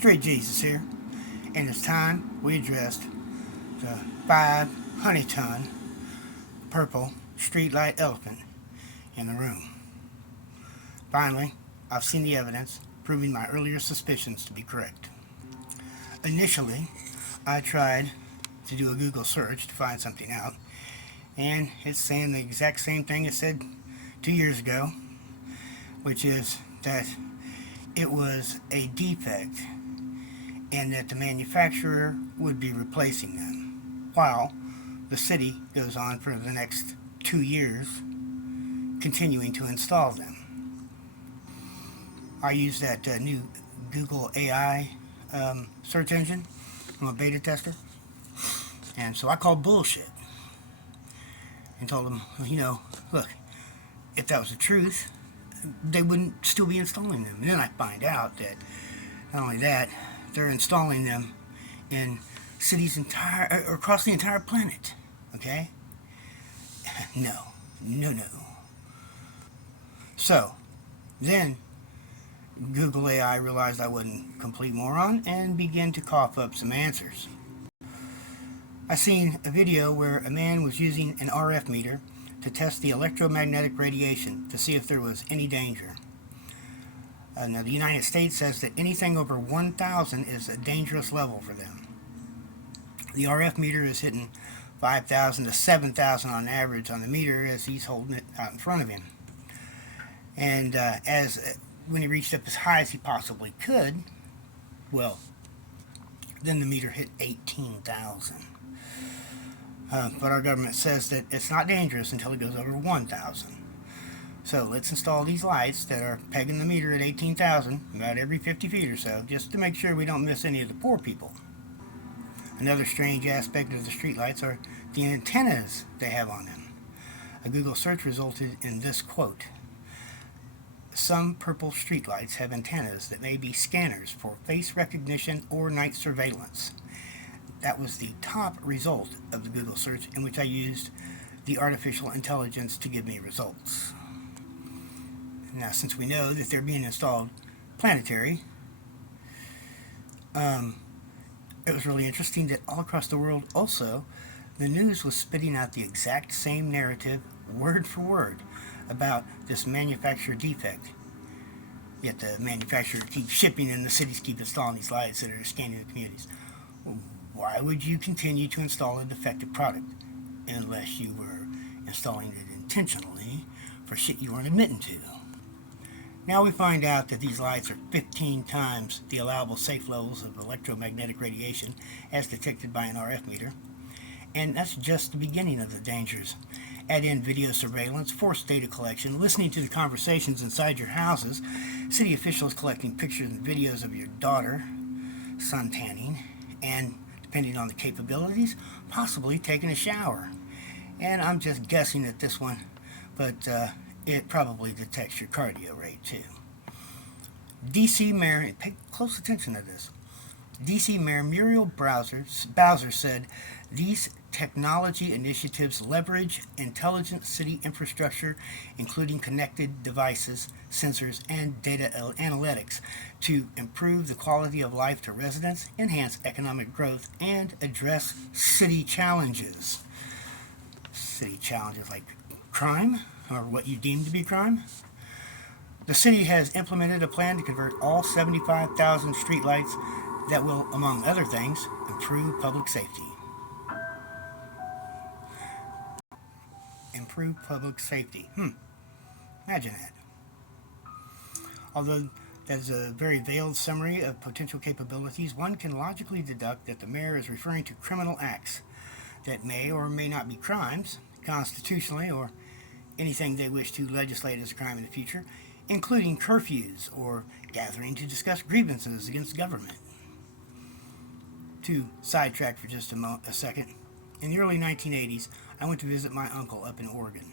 Straight Jesus here, and it's time we addressed the 500-ton purple streetlight elephant in the room. Finally, I've seen the evidence proving my earlier suspicions to be correct. Initially, I tried to do a Google search to find something out, and it's saying the exact same thing it said 2 years ago, which is that it was a defect and that the manufacturer would be replacing them, while the city goes on for the next 2 years continuing to install them. I use that new Google AI search engine. I'm a beta tester, and so I called bullshit and told them, look, if that was the truth, they wouldn't still be installing them. And then I find out that not only that, they're installing them in cities across the entire planet. Okay? No. So, then Google AI realized I wasn't a complete moron and began to cough up some answers. I seen a video where a man was using an RF meter to test the electromagnetic radiation to see if there was any danger. Now, the United States says that anything over 1,000 is a dangerous level for them. The RF meter is hitting 5,000 to 7,000 on average on the meter as he's holding it out in front of him. And when he reached up as high as he possibly could, well, then the meter hit 18,000. But our government says that it's not dangerous until it goes over 1,000. So let's install these lights that are pegging the meter at 18,000 about every 50 feet or so, just to make sure we don't miss any of the poor people. Another strange aspect of the streetlights are the antennas they have on them. A Google search resulted in this quote: "Some purple streetlights have antennas that may be scanners for face recognition or night surveillance." That was the top result of the Google search, in which I used the artificial intelligence to give me results. Now, since we know that they're being installed planetary, it was really interesting that all across the world also, the news was spitting out the exact same narrative, word for word, about this manufacturer defect. Yet the manufacturer keeps shipping and the cities keep installing these lights that are scanning the communities. Why would you continue to install a defective product unless you were installing it intentionally for shit you weren't admitting to? Now we find out that these lights are 15 times the allowable safe levels of electromagnetic radiation as detected by an RF meter. And that's just the beginning of the dangers. Add in video surveillance, forced data collection, listening to the conversations inside your houses, city officials collecting pictures and videos of your daughter suntanning, and, depending on the capabilities, possibly taking a shower. And I'm just guessing at this one, but it probably detects your cardio rate too. DC Mayor, pay close attention to this. DC Mayor Muriel Bowser said these technology initiatives leverage intelligent city infrastructure, including connected devices, sensors, and data analytics, to improve the quality of life to residents, enhance economic growth, and address city challenges. City challenges like crime, or what you deem to be crime. The city has implemented a plan to convert all 75,000 streetlights that will, among other things, improve public safety. Improve public safety. Imagine that. Although that is a very veiled summary of potential capabilities, one can logically deduct that the mayor is referring to criminal acts that may or may not be crimes, constitutionally, or anything they wish to legislate as a crime in the future, including curfews or gathering to discuss grievances against government. To sidetrack for just a second, in the early 1980s, I went to visit my uncle up in Oregon.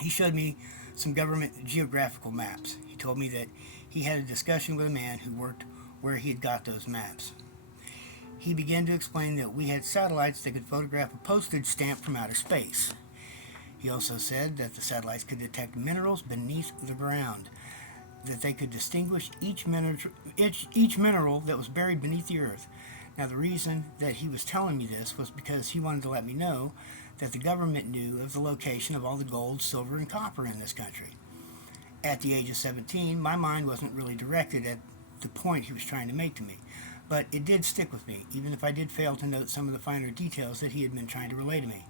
He showed me some government geographical maps. He told me that he had a discussion with a man who worked where he had got those maps. He began to explain that we had satellites that could photograph a postage stamp from outer space. He also said that the satellites could detect minerals beneath the ground. that they could distinguish each mineral that was buried beneath the earth. Now, the reason that he was telling me this was because he wanted to let me know that the government knew of the location of all the gold, silver, and copper in this country. At the age of 17, my mind wasn't really directed at the point he was trying to make to me, but it did stick with me, even if I did fail to note some of the finer details that he had been trying to relay to me.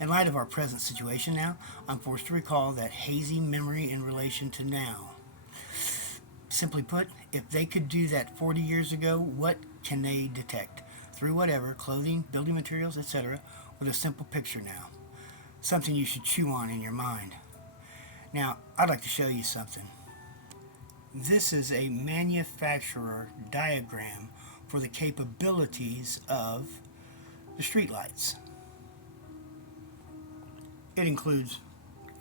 In light of our present situation now, I'm forced to recall that hazy memory in relation to now. Simply put, if they could do that 40 years ago, what can they detect? Through whatever, clothing, building materials, etc., with a simple picture now. Something you should chew on in your mind. Now, I'd like to show you something. This is a manufacturer diagram for the capabilities of the streetlights. It includes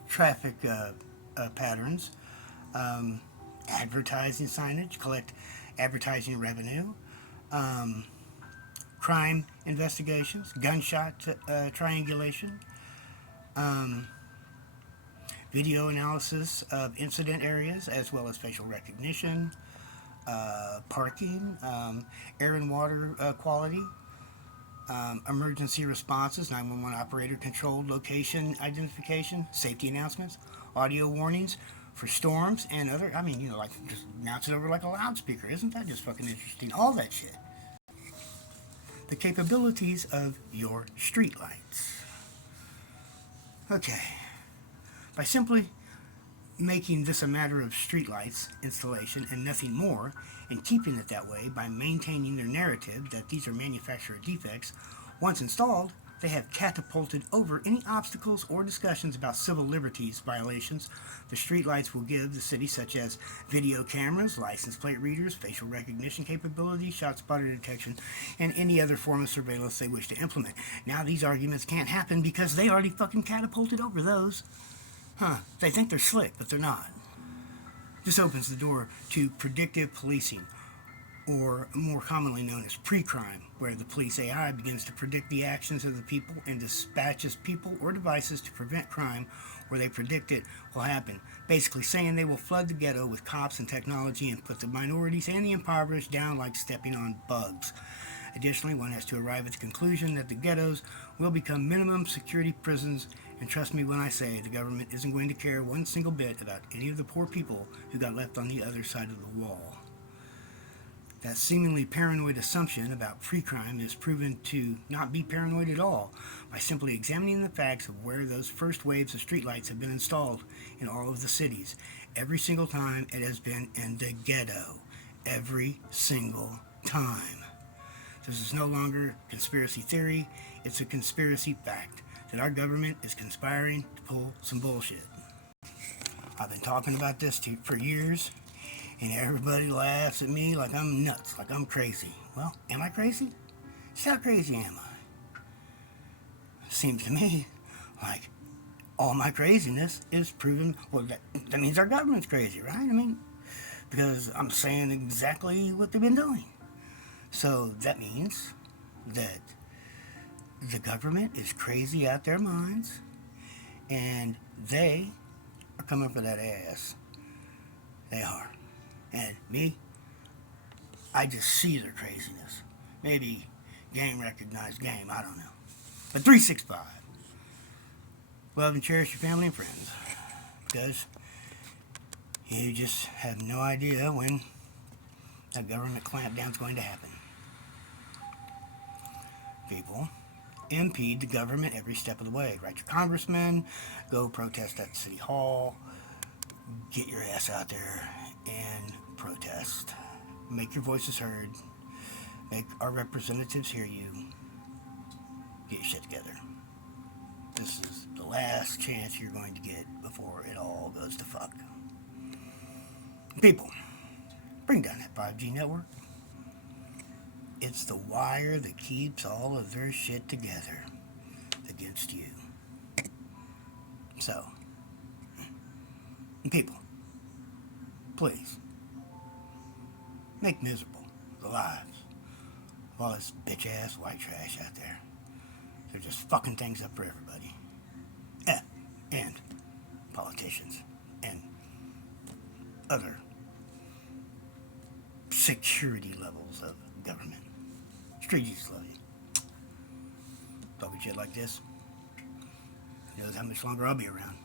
traffic patterns, advertising signage, collect advertising revenue, crime investigations, gunshot triangulation, video analysis of incident areas, as well as facial recognition, parking, air and water quality, emergency responses, 911 operator controlled location identification, safety announcements, audio warnings for storms and other, like just announce it over like a loudspeaker. Isn't that just fucking interesting? All that shit. The capabilities of your streetlights. Okay. By simply making this a matter of streetlights installation and nothing more, and keeping it that way by maintaining their narrative that these are manufacturer defects, once installed, they have catapulted over any obstacles or discussions about civil liberties violations the streetlights will give the city, such as video cameras, license plate readers, facial recognition capabilities, shot spotter detection, and any other form of surveillance they wish to implement. Now, these arguments can't happen because they already fucking catapulted over those. They think they're slick, but they're not. This opens the door to predictive policing, or more commonly known as pre-crime, where the police AI begins to predict the actions of the people and dispatches people or devices to prevent crime where they predict it will happen. Basically saying they will flood the ghetto with cops and technology and put the minorities and the impoverished down like stepping on bugs. Additionally, one has to arrive at the conclusion that the ghettos will become minimum security prisons, and trust me when I say the government isn't going to care one single bit about any of the poor people who got left on the other side of the wall. That seemingly paranoid assumption about pre-crime is proven to not be paranoid at all by simply examining the facts of where those first waves of streetlights have been installed in all of the cities. Every single time it has been in the ghetto. Every single time. This is no longer conspiracy theory, it's a conspiracy fact that our government is conspiring to pull some bullshit. I've been talking about this for years, and everybody laughs at me like I'm nuts, like I'm crazy. Well, am I crazy? Just how crazy am I? Seems to me like all my craziness is proven, well, that means our government's crazy, right? Because I'm saying exactly what they've been doing. So that means that the government is crazy out their minds, and they are coming for that ass. They are. And me, I just see their craziness. Maybe game recognized game, I don't know. But 365. Love and cherish your family and friends. Because you just have no idea when that government clampdown is going to happen. People, impede the government every step of the way. Write your congressman, go protest at City Hall, get your ass out there and protest. Make your voices heard. Make our representatives hear you. Get your shit together. This is the last chance you're going to get before it all goes to fuck. People, bring down that 5G network. It's the wire that keeps all of their shit together against you. So, people, please, make miserable the lives of all this bitch-ass white trash out there. They're just fucking things up for everybody. And politicians and other security levels of government. Straight east love you. Talking shit like this. Who knows how much longer I'll be around.